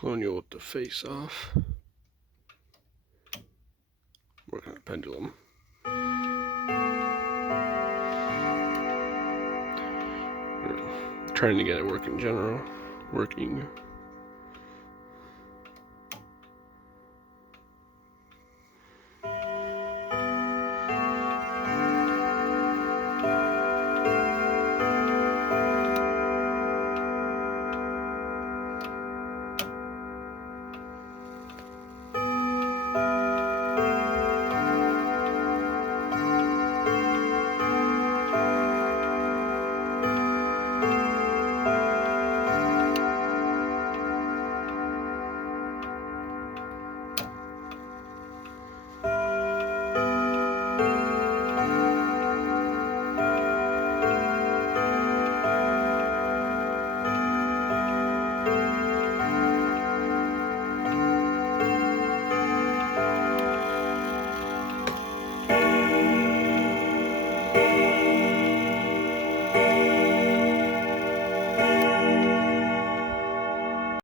Colonial with the face off. Working on the pendulum. Trying to get it working.